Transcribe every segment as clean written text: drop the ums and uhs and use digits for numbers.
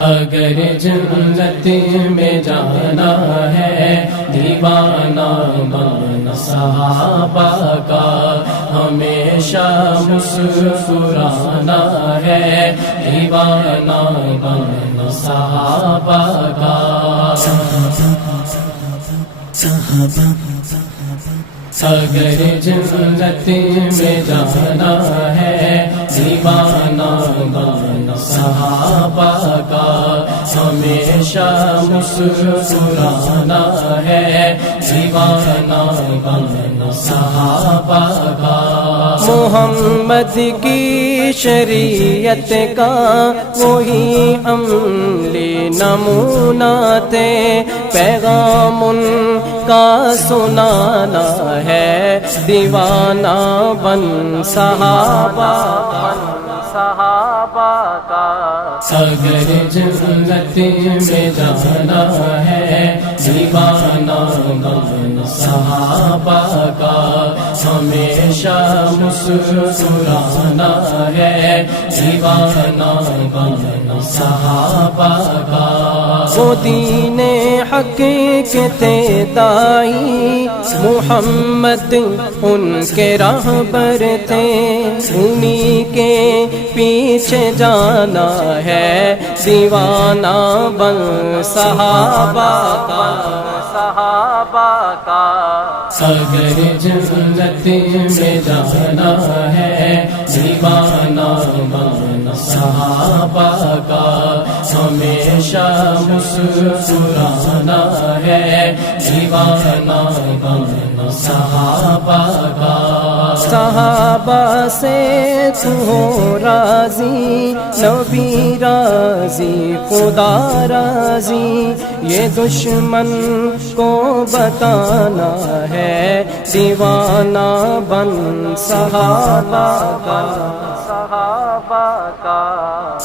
اگر جنت میں جانا ہے دیوانہ بن صحابہ کا، ہمیشہ مسکرانا ہے دیوانہ بن صحابہ کا۔ اگر جنت میں جانا ہے دیوانہ بن صحابہ کا، ہمیشہ مسکرانا ہے دیوانہ بن صحابہ کا۔ محمد کی شریعت کا وہی عملی نمونہ تھے، پیغام ان کا سنانا ہے دیوانہ بن صحابہ کا۔ اگر جنت میں جانا ہے دیوانہ بن صحابہ کا، ہمیشہ مسکرانا ہے دیوانہ بن صحابہ کا۔ وہ دین حق کے تھے دائی، محمد ان کے راہبر تھے، انہی کے پیچھے جانا ہے دیوانہ بن صحابہ کا۔ اگر جنت میں جانا ہے دیوانہ بن صحابہ کا، ہمیشہ مسکرانا ہے دیوانہ بن صحابہ کا۔ صحابہ سے تو ہو راضی، نبی راضی، خدا راضی، یہ دشمن کو بتانا ہے دیوانہ بن صحابہ کا۔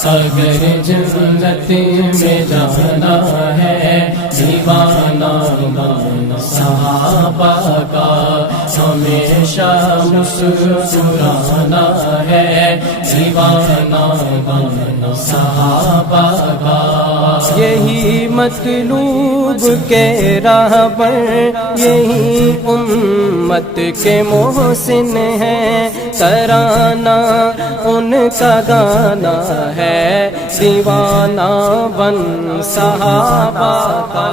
اگر جنت میں جانا ہے دیوانہ بن صحابہ کا، ہمیشہ مسکرانا ہے دیوانہ بن صحابہ کا۔ یہی مطلوب کے راہ پر، یہی امت کے محسن ہیں، ترانہ ان کا گانا ہے دیوانہ بن صحابہ کا۔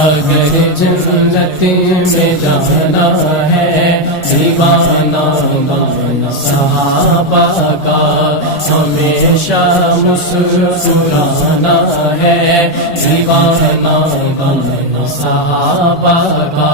اگر جنت میں جانا ہے دیوانہ بن صحابہ کا، ہمیشہ مسکرانا ہے دیوانہ بن صحابہ کا۔